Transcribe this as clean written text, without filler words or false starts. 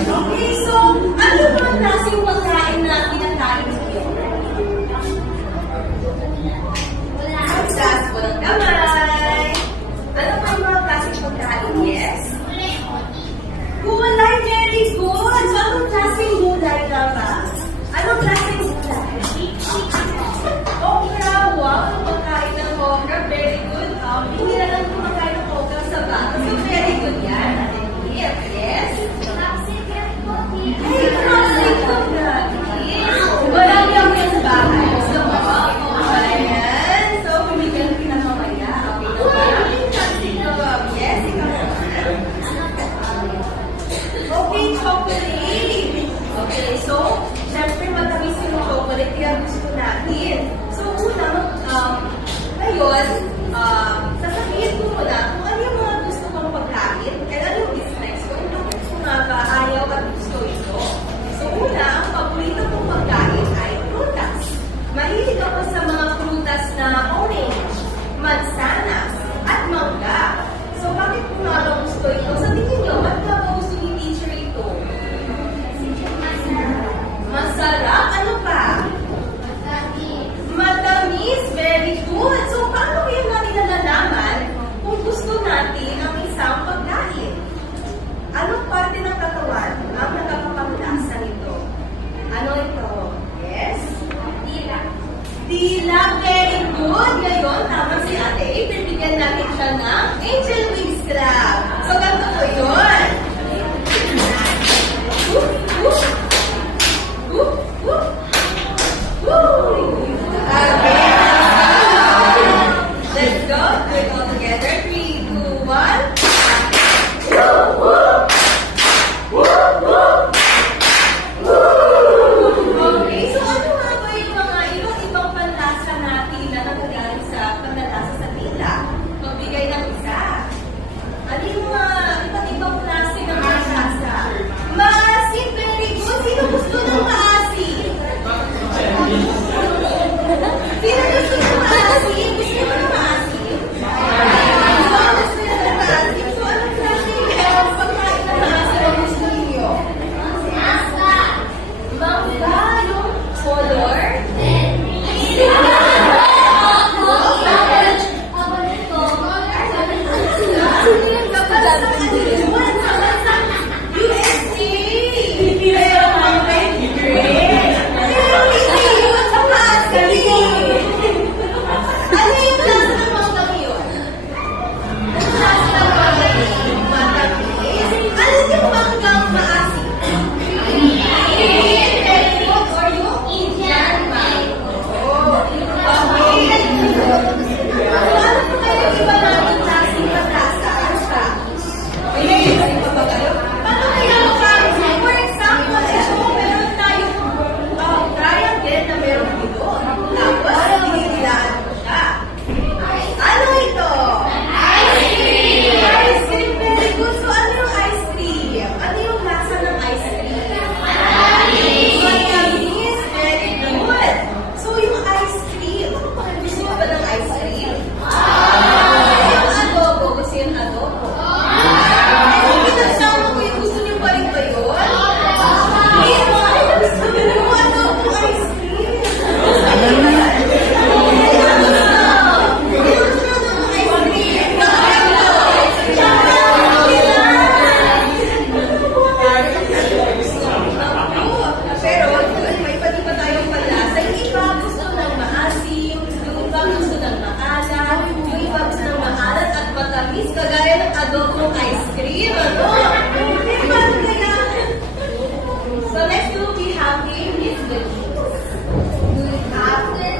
Okay, so, ano ba ang klaseng pagkain na kinakain niyo? Walang kamay. Ano pa yung mga klaseng pagkain? Yes? Gulay, very good. So, anong klaseng gulay na ba? Anong klaseng gulay? Okra, wow. Anong pagkain ng okra? Very good. Hindi na lang kumakain ng okra sa bata. So, very good yan. Yes? Ay, klaseng okra. Marami ako yan sa bahay. Gusto mo? Ayan. So, bumigyan ko na mamaya. Yes, ikaw naman. Okay, chocolate. Okay, so, syempre matamis yung chocolate, kaya gusto natin. So, una, ngayon, sasabihin ko muna kung ano yung mga gusto kong pagkain, kaya ano yung business ko, kung nga ba ayaw at gusto ito. So, una, ang paborito kong pagkain ay prutas. Mahilig ako sa mga prutas na orange, mansanas, at mangga. So, bakit ko nga ba gusto ito? Sa tingin nyo, ba't nga ba gusto ni teacher ito? Masarap? Ano pa? Matamis. Very good. So, paano kaya natin nalalaman kung gusto natin ang isang pagkain? Anong parte ng katawan ang nagpapapanglasa nito? Ano ito? Yes? Dila. Dila. Very good. Ngayon, tama si ate. Ibibigyan natin siya ng angel wings crab. So, ganito po yun. Okay. Let's go. Do it all together. 3, 2, 1. Okay. So, ano nga ba yung mga ibang panlasa natin na nagagaling sa panlasa sa tila? Magbigay ng isa. Ano yung mga iba't ibang klase ng panlasa? Maasim. Very good. Sino gusto ng maasim? Sino gusto ng maasim? Gusto mo ng maasim? Gusto niya ng maasim. So, anong klase yung pagkain ng maasim ang gusto ninyo? Mangga. Yung color? Kagaya ng adobong ice cream, ano?